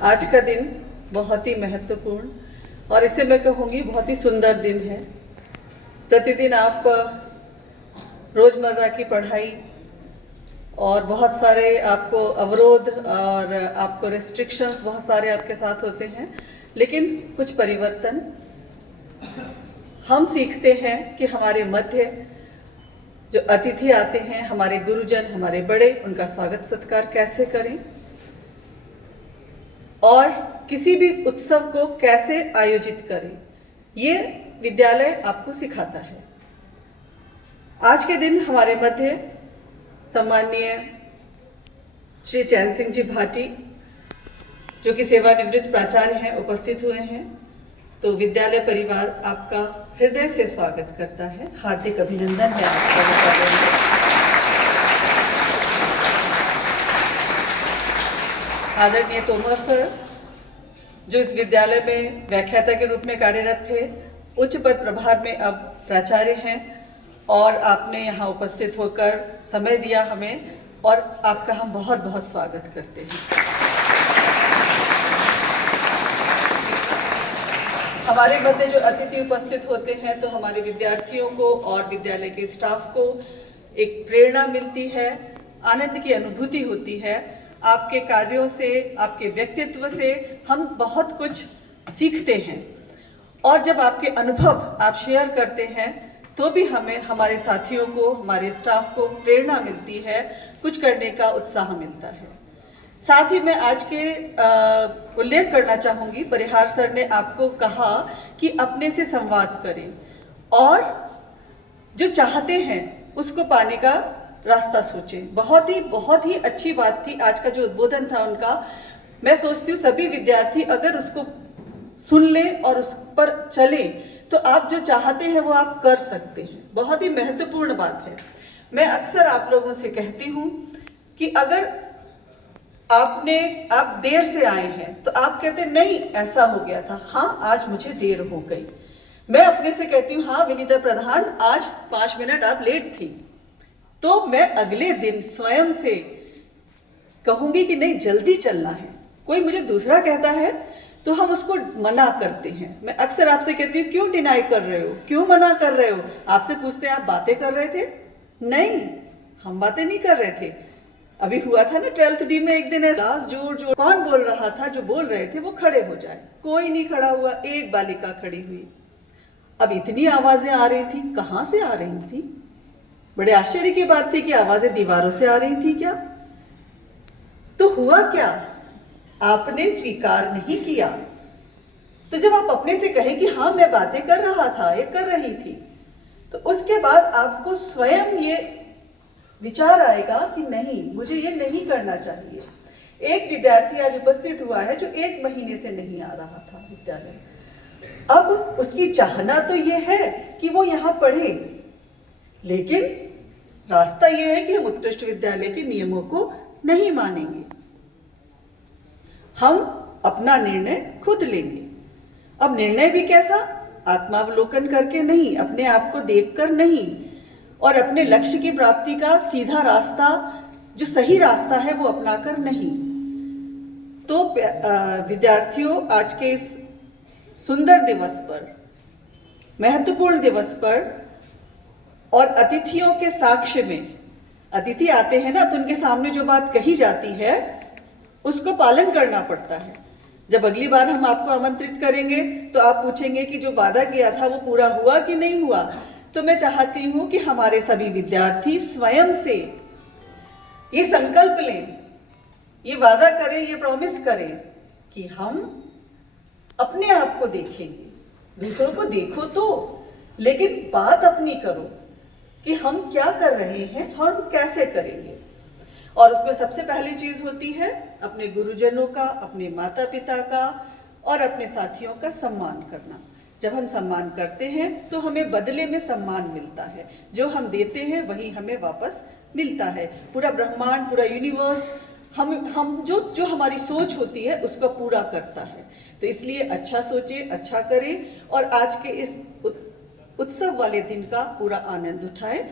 आज का दिन बहुत ही महत्वपूर्ण और इसे मैं कहूँगी बहुत ही सुंदर दिन है। प्रतिदिन आप रोज़मर्रा की पढ़ाई और बहुत सारे आपको अवरोध और आपको रिस्ट्रिक्शंस बहुत सारे आपके साथ होते हैं, लेकिन कुछ परिवर्तन हम सीखते हैं कि हमारे मध्य जो अतिथि आते हैं, हमारे गुरुजन, हमारे बड़े, उनका स्वागत सत्कार कैसे करें और किसी भी उत्सव को कैसे आयोजित करें, ये विद्यालय आपको सिखाता है। आज के दिन हमारे मध्य सम्माननीय श्री चैन सिंह जी भाटी, जो कि सेवानिवृत्त प्राचार्य हैं, उपस्थित हुए हैं। तो विद्यालय परिवार आपका हृदय से स्वागत करता है। हार्दिक अभिनंदन है आपका। आदरणीय तोमर सर, जो इस विद्यालय में व्याख्याता के रूप में कार्यरत थे, उच्च पद प्रभार में अब प्राचार्य हैं और आपने यहाँ उपस्थित होकर समय दिया हमें, और आपका हम बहुत बहुत स्वागत करते हैं। हमारे मध्य जो अतिथि उपस्थित होते हैं, तो हमारे विद्यार्थियों को और विद्यालय के स्टाफ को एक प्रेरणा मिलती है, आनंद की अनुभूति होती है। आपके कार्यों से, आपके व्यक्तित्व से हम बहुत कुछ सीखते हैं, और जब आपके अनुभव आप शेयर करते हैं तो भी हमें, हमारे साथियों को, हमारे स्टाफ को प्रेरणा मिलती है, कुछ करने का उत्साह मिलता है। साथ ही मैं आज के उल्लेख करना चाहूँगी, परिहार सर ने आपको कहा कि अपने से संवाद करें और जो चाहते हैं उसको पाने का रास्ता सोचें। बहुत ही अच्छी बात थी आज का जो उद्बोधन था उनका। मैं सोचती हूँ सभी विद्यार्थी अगर उसको सुन लें और उस पर चलें तो आप जो चाहते हैं वो आप कर सकते हैं। बहुत ही महत्वपूर्ण बात है। मैं अक्सर आप लोगों से कहती हूँ कि अगर आप देर से आए हैं तो आप कहते नहीं ऐसा हो गया था, हाँ आज मुझे देर हो गई। मैं अपने से कहती हूँ हाँ विनीता प्रधान आज 5 मिनट आप लेट थी, तो मैं अगले दिन स्वयं से कहूंगी कि नहीं जल्दी चलना है। कोई मुझे दूसरा कहता है तो हम उसको मना करते हैं। मैं अक्सर आपसे कहती हूँ क्यों डिनाई कर रहे हो, क्यों मना कर रहे हो। आपसे पूछते हैं आप बातें कर रहे थे? नहीं, हम बातें नहीं कर रहे थे। अभी हुआ था ना 12th डी में एक दिन ऐसा जोर कौन बोल रहा था, जो बोल रहे थे वो खड़े हो जाए। कोई नहीं खड़ा हुआ, एक बालिका खड़ी हुई। अब इतनी आवाजें आ रही थी, कहाँ से आ रही थी? बड़े आश्चर्य की बात थी कि आवाजें दीवारों से आ रही थी क्या? तो हुआ क्या, आपने स्वीकार नहीं किया। तो जब आप अपने से कहें कि हाँ मैं बातें कर रहा था, ये कर रही थी, तो उसके बाद आपको स्वयं ये विचार आएगा कि नहीं मुझे ये नहीं करना चाहिए। एक विद्यार्थी आज उपस्थित हुआ है जो 1 महीने से नहीं आ रहा था विद्यालय। अब उसकी चाहना तो ये है कि वो यहाँ पढ़े, लेकिन रास्ता ये है कि हम उत्कृष्ट विद्यालय के नियमों को नहीं मानेंगे। हम अपना निर्णय खुद लेंगे। अब निर्णय भी कैसा? आत्मावलोकन करके नहीं, अपने आप को देखकर नहीं, और अपने लक्ष्य की प्राप्ति का सीधा रास्ता, जो सही रास्ता है, वो अपनाकर नहीं। तो विद्यार्थियों, आज के इस सुंदर दिवस पर, महत्वपूर्ण दिवस पर, और अतिथियों के साक्ष्य में, अतिथि आते हैं ना तो उनके सामने जो बात कही जाती है उसको पालन करना पड़ता है। जब अगली बार हम आपको आमंत्रित करेंगे तो आप पूछेंगे कि जो वादा किया था वो पूरा हुआ कि नहीं हुआ। तो मैं चाहती हूं कि हमारे सभी विद्यार्थी स्वयं से ये संकल्प लें, ये वादा करें, ये प्रॉमिस करें कि हम अपने आप को देखेंगे। दूसरों को देखो तो, लेकिन बात अपनी करो कि हम क्या कर रहे हैं, हम कैसे करेंगे। और उसमें सबसे पहली चीज होती है अपने गुरुजनों का, अपने माता पिता का और अपने साथियों का सम्मान करना। जब हम सम्मान करते हैं तो हमें बदले में सम्मान मिलता है। जो हम देते हैं वही हमें वापस मिलता है। पूरा ब्रह्मांड, पूरा यूनिवर्स हम जो हमारी सोच होती है उसको पूरा करता है। तो इसलिए अच्छा सोचें, अच्छा करें और आज के इस उत्सव वाले दिन का पूरा आनंद उठाएं।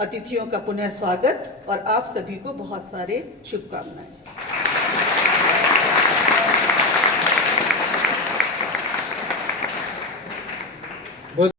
अतिथियों का पुनः स्वागत और आप सभी को बहुत सारे शुभकामनाएं।